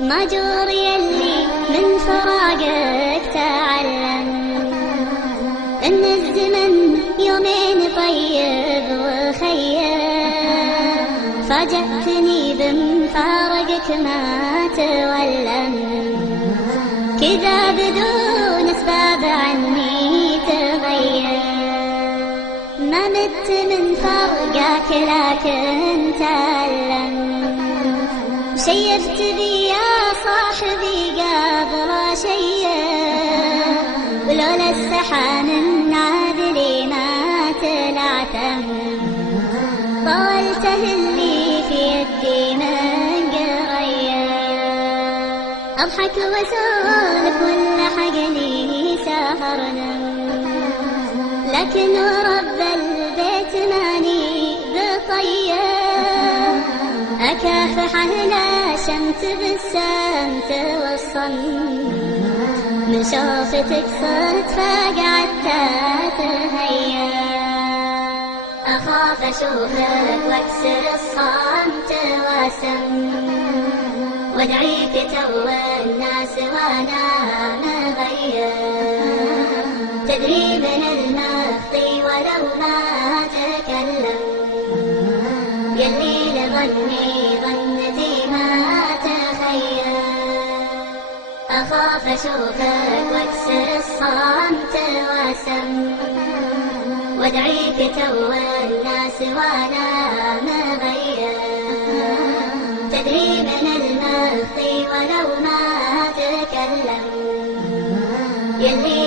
ماجور يلي من فراقك تعلم ان الزمن يومين طيب وخير، فاجأتني بمفارقك ما تولم، كذا بدون اسباب عني تغير. ما مت من فرقك لكن تعلم، شيفت بي يا صاحبي قبل شيء، ولولا السحان النادلي ما تلعتم، طولته اللي في يدي من قرية. اضحك واسولف ولحقني سهرنا، لكن ورب البيت ماني بطيب، أكافح أهل شمت بالسمت والصمت، من شوفتك صرت فقعدت أتهيأ. أخاف أشوفك واكسر الصمت واسم، وادعيك توه الناس وانا مغير، تدري من المخفي ولو ما تكلم، يلي لظني ظنتي ما تخيل. أخاف أشوفك واكسر الصمت واسم، وادعيك توه الناس وانا مغير، تدري من المخفي ولو ما تكلم، يلي